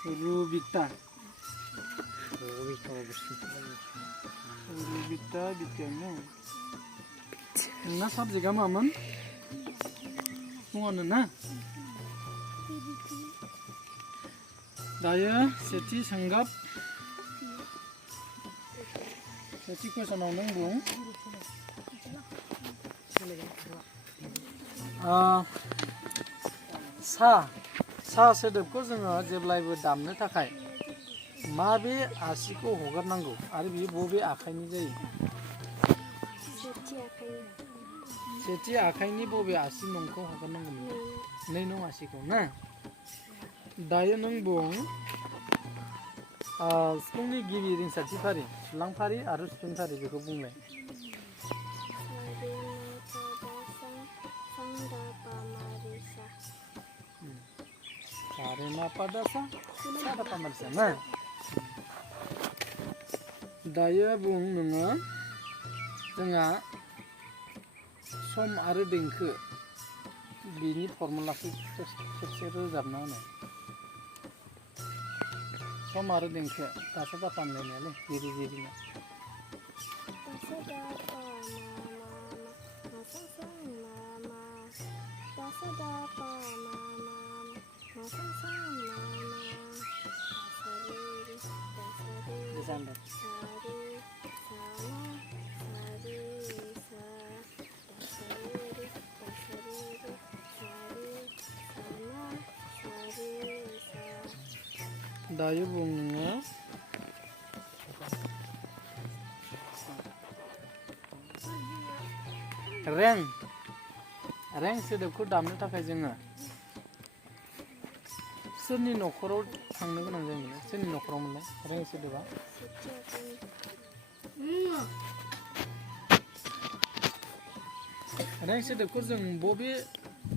Rubita. Rubita bersih. Rubita bitanya. Nona subject maman. Muana na. Daya seti sanggap. Seti question nang bung. सा सोदोबखौ जोङो जेब्लायबो दामनो थाखाय माबे आसिखौ हगारनांगौ आरो बियो बबे आखाइनि जायो? सेथि आखाइनि बबे आसि नंखौ हगारनांगौ? नै नं आसिखौ ना? दायो नों बुं सिफुंनि गिबि रिंसारथि फारि, सुलां फारि आरो सिफुं फारि बेखौ बुंलाय। Karena pada sada pamarsa na. Dayo bung nङो जोंहा सम आरो देंखो बिनि फर्मुलाखौ खेबसे रोजाबना होनाय। सम आरो देंखो दासा दापा होनलायनायालै जिरि जिरिना। Dayo bungnya reng सोदोबखौ दामनो थाखाय जोङो सोरनि न'खराव थांनो गोनां जायोमोन? सोरनि न'खराव मोनलाय रें सोदोबा? रें सोदोबखौ जों बबे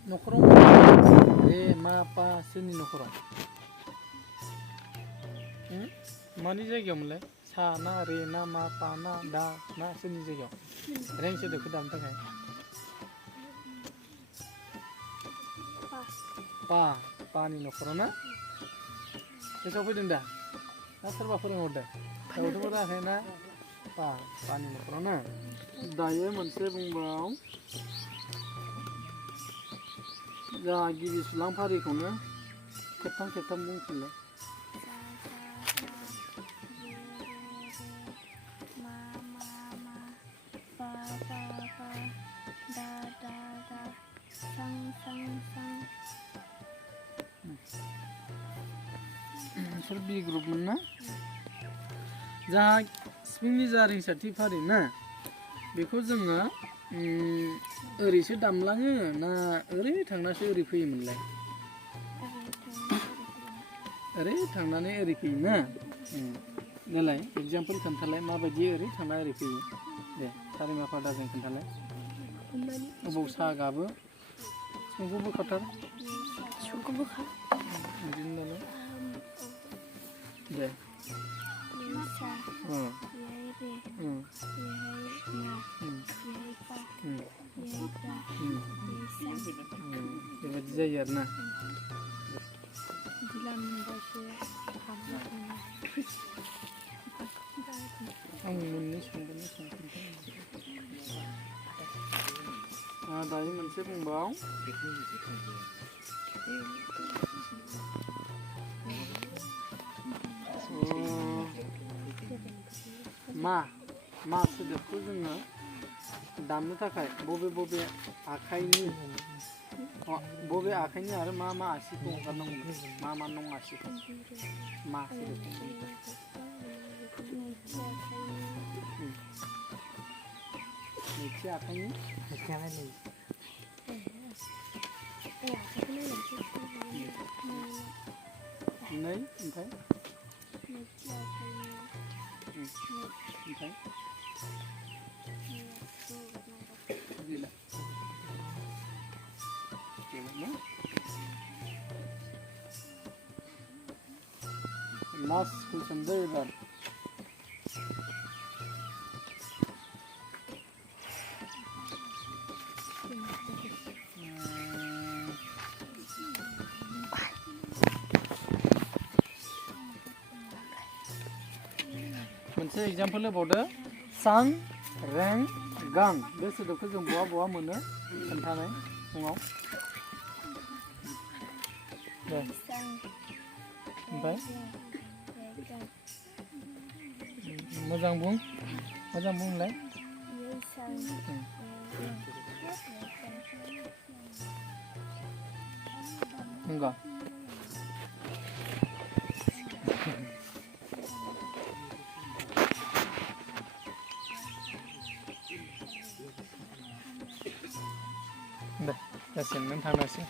न'खराव रे मा पा सोरनि न'खराव? मानि जायगायाव मोनलाय? सा ना रे ना मा पा ना दा ना सोरनि जायगायाव? रें सोदोबखौ दामनो थाखाय पानि न'खराव ना? गोसोआव फैदों दा? ना सोरबा फोरोंहरदों? रावबोथ' फोरोङाखै ना? पानि न'खराव ना? दायो मोनसे बुंबाव जोंहा गिबि सुलां फारिखौनो खेबथाम बुंफिनलाय। नोंसोर बि ग्रुपमोन ना? जोंहा सिफुंनि जा रिंसारथि फारि ना बेखौ जोङो ओरैसो दामलाङो ना ओरै थांनासो ओरै फैयोमोनलाय? ओरै थांनानै ओरै फैयो ना? देलाय एगजामपोल खोन्थालाय माबायदि ओरै थांना ओरै फैयो? दे सारिमा फादाजों खोन्थालाय। अबाव सा गाबो सिफुंखौ बोखाथार। बिदिनो दालाय दे बेबायदि जायो आरो ना? आं मोननै सोंगोन दायो मोनसे बुंबाव मा सोदोबखौ जोङो दामनो थाखाय बबे आखाइनि आरो मा आसिखौ हगारनांगौ? मा नं आसिखौ मा सोदोबखौ? नैथि आखाइनि नै ओमफ्राय लास्ट कुइसन दे एबार मोनसे एग्जाम्पल होबावदो सां रें गां बे सोदोबखौ जों बहा बहा मोनो खोन्थानाय फुङाव दे ओमफ्राय मोजां बुंलाय नंगौ दे जासिगोन नों थांनोसै